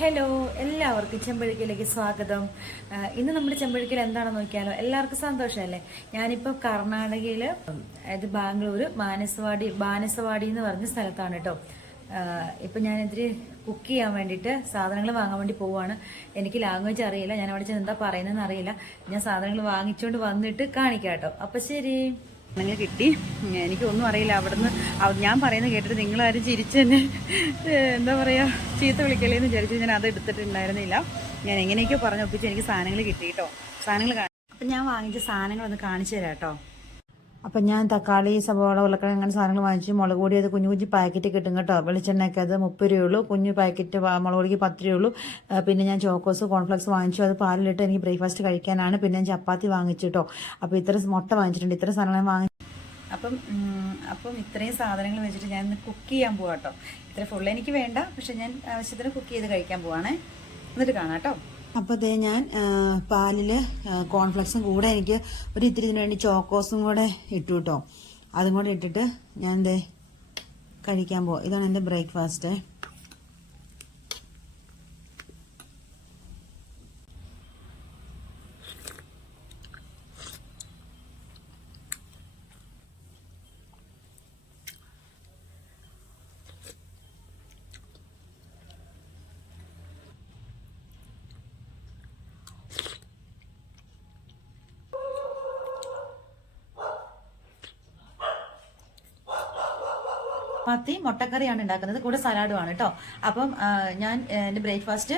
Hello, എല്ലാവർക്കും ചെമ്പഴുക്കയിലേക്ക് സ്വാഗതം. ഇന്ന് നമ്മുടെ ചെമ്പഴുക്കയിൽ എന്താണെന്ന് നോക്കിയാലോ? എല്ലാവർക്കും സന്തോഷമല്ലേ? ഞാനിപ്പോൾ കർണാടകയിൽ, അതായത് ബാംഗ്ലൂർ ബാനസവാടി എന്ന് പറഞ്ഞ സ്ഥലത്താണ് കേട്ടോ. ഇപ്പം ഞാൻ ഇതിൽ കുക്ക് ചെയ്യാൻ വേണ്ടിയിട്ട് സാധനങ്ങൾ വാങ്ങാൻ വേണ്ടി പോവുകയാണ്. എനിക്ക് ലാംഗ്വേജ് അറിയില്ല, ഞാൻ അവിടെ ചെന്ന് എന്താ പറയുന്നതെന്ന് അറിയില്ല. ഞാൻ സാധനങ്ങൾ വാങ്ങിച്ചുകൊണ്ട് വന്നിട്ട് കാണിക്കാം കേട്ടോ. അപ്പം ശരി. നിങ്ങൾ കിട്ടി. എനിക്കൊന്നും അറിയില്ല. അവിടുന്ന് ഞാൻ പറയുന്നത് കേട്ടിട്ട് നിങ്ങളാരും ചിരിച്ച് തന്നെ എന്താ പറയുക, ചീത്ത വിളിക്കലേന്ന് വിചാരിച്ചു. ഞാൻ അത് എടുത്തിട്ടുണ്ടായിരുന്നില്ല. ഞാൻ എങ്ങനെയൊക്കെയോ പറഞ്ഞ് ഒപ്പിച്ച് എനിക്ക് സാധനങ്ങൾ കിട്ടി കേട്ടോ. അപ്പം ഞാൻ വാങ്ങിച്ച സാധനങ്ങളൊന്ന് കാണിച്ചു തരാം കേട്ടോ. അപ്പം ഞാൻ തക്കാളി, സവാള, ഉരുളക്കിഴങ്ങ് അങ്ങനെ സാധനങ്ങൾ വാങ്ങിച്ചു. മുളക് പൊടി അത് കുഞ്ഞു കുഞ്ഞു പാക്കറ്റ് കിട്ടും കേട്ടോ. വെളിച്ചെണ്ണയ്ക്ക് അത് 30 രൂപയുള്ളൂ. കുഞ്ഞു പാക്കറ്റ് മുളക് പൊടിക്ക് 10 രൂപയുള്ളൂ. പിന്നെ ഞാൻ ചോക്കോസ് കോൺഫ്ലെക്സ് വാങ്ങിച്ചു. അത് പാലിലിട്ട് എനിക്ക് ബ്രേക്ക്ഫാസ്റ്റ് കഴിക്കാനാണ്. പിന്നെ ഞാൻ ചപ്പാത്തി വാങ്ങിച്ചു കേട്ടോ. അപ്പോൾ ഇത്ര മുട്ട വാങ്ങിച്ചിട്ടുണ്ട്. ഇത്ര സാധനങ്ങൾ വാങ്ങി. അപ്പം ഇത്രയും സാധനങ്ങൾ വെച്ചിട്ട് ഞാൻ ഇന്ന് കുക്ക് ചെയ്യാൻ പോവാം കേട്ടോ. ഇത്ര ഫുൾ എനിക്ക് വേണ്ട, പക്ഷെ ഞാൻ ആവശ്യത്തിന് കുക്ക് ചെയ്ത് കഴിക്കാൻ പോവാണേ. എന്നിട്ട് കാണാം കേട്ടോ. അപ്പോൾ അതേ ഞാൻ പാലിൽ കോൺഫ്ലെക്സും കൂടെ എനിക്ക് ഒരു ഇത്തിരി ഇതിന് വേണ്ടി ചോക്കോസും കൂടെ ഇട്ടു കേട്ടോ. അതും കൂടെ ഇട്ടിട്ട് ഞാൻ എന്തേ കഴിക്കാൻ പോവാം. ഇതാണ് എൻ്റെ ബ്രേക്ക്ഫാസ്റ്റ്. ചപ്പാത്തി മുട്ടക്കറിയാണ് ഉണ്ടാക്കുന്നത്, കൂടെ സലാഡുമാണ് കേട്ടോ. അപ്പം ഞാൻ എൻ്റെ ബ്രേക്ക്ഫാസ്റ്റ്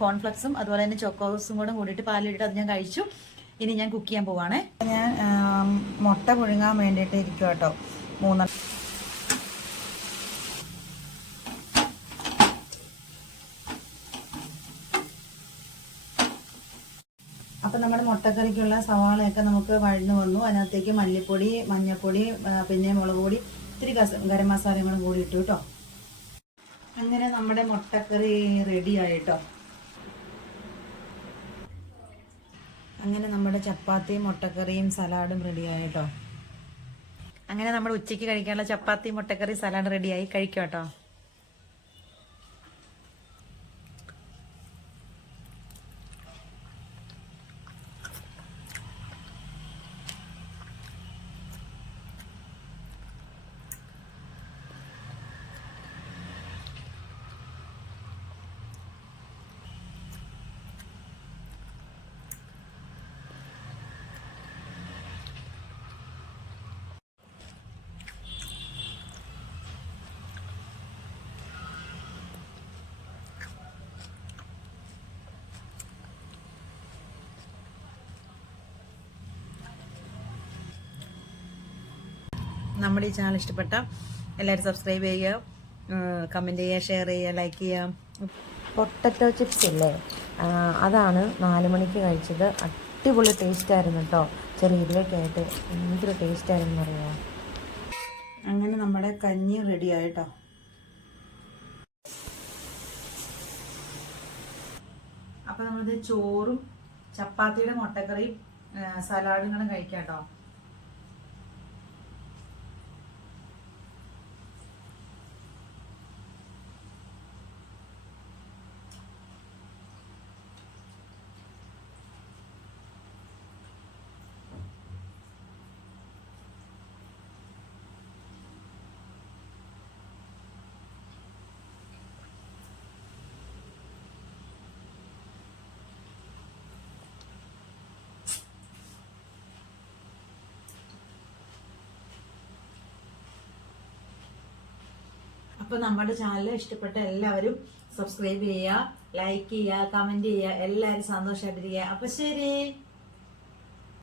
കോൺഫ്ലെക്സും അതുപോലെ തന്നെ ചോക്കോസും കൂടെ കൂടിയിട്ട് പാലിലിട്ട് അത് ഞാൻ കഴിച്ചു. ഇനി ഞാൻ കുക്ക് ചെയ്യാൻ പോവാണേ. ഞാൻ മുട്ട പുഴുങ്ങാൻ വേണ്ടിയിട്ട് ഇരിക്കും കേട്ടോ. 3 അപ്പം നമ്മുടെ മുട്ടക്കറിക്കുള്ള സവാളയൊക്കെ നമുക്ക് വഴന്നു വന്നു. അതിനകത്തേക്ക് മല്ലിപ്പൊടി, മഞ്ഞൾപ്പൊടി, പിന്നെ മുളക് പൊടി, ഇത്തിരി ഗരം മസാലയും കൂടെ കൂടി ഇട്ടു കേട്ടോ. അങ്ങനെ നമ്മുടെ മുട്ടക്കറി റെഡി ആയിട്ടോ. അങ്ങനെ നമ്മുടെ ചപ്പാത്തിയും മുട്ടക്കറിയും സലാഡും റെഡി ആയിട്ടോ. അങ്ങനെ നമ്മുടെ ഉച്ചയ്ക്ക് കഴിക്കാനുള്ള ചപ്പാത്തി, മുട്ടക്കറി, സലാഡ് റെഡിയായി. കഴിക്കാം കേട്ടോ. നമ്മുടെ ഈ ചാനൽ ഇഷ്ടപ്പെട്ട എല്ലാവരും സബ്സ്ക്രൈബ് ചെയ്യുക, കമൻറ്റ് ചെയ്യുക, ഷെയർ ചെയ്യുക, ലൈക്ക് ചെയ്യുക. പൊട്ടറ്റോ ചിപ്സ് ഇല്ലേ, അതാണ് 4 മണിക്ക് കഴിച്ചത്. അടിപൊളി ടേസ്റ്റ് ആയിരുന്നു കേട്ടോ. ചെറിയ ഇതിലേക്കായിട്ട് ഭയങ്കര ടേസ്റ്റ് ആയിരുന്നു പറയുക. അങ്ങനെ നമ്മുടെ കഞ്ഞി റെഡി ആയിട്ടോ. അപ്പോൾ നമ്മളിത് ചോറും ചപ്പാത്തിയുടെ മുട്ടക്കറിയും സലാഡും കൂടെ കഴിക്കാം കേട്ടോ. അപ്പോൾ നമ്മുടെ ചാനൽ ഇഷ്ടപ്പെട്ട എല്ലാവരും സബ്സ്ക്രൈബ് ചെയ്യുക, ലൈക്ക് ചെയ്യുക, കമൻറ്റ് ചെയ്യുക. എല്ലാവരും സന്തോഷമായിട്ടിരിക്കുക. അപ്പോൾ ശരി.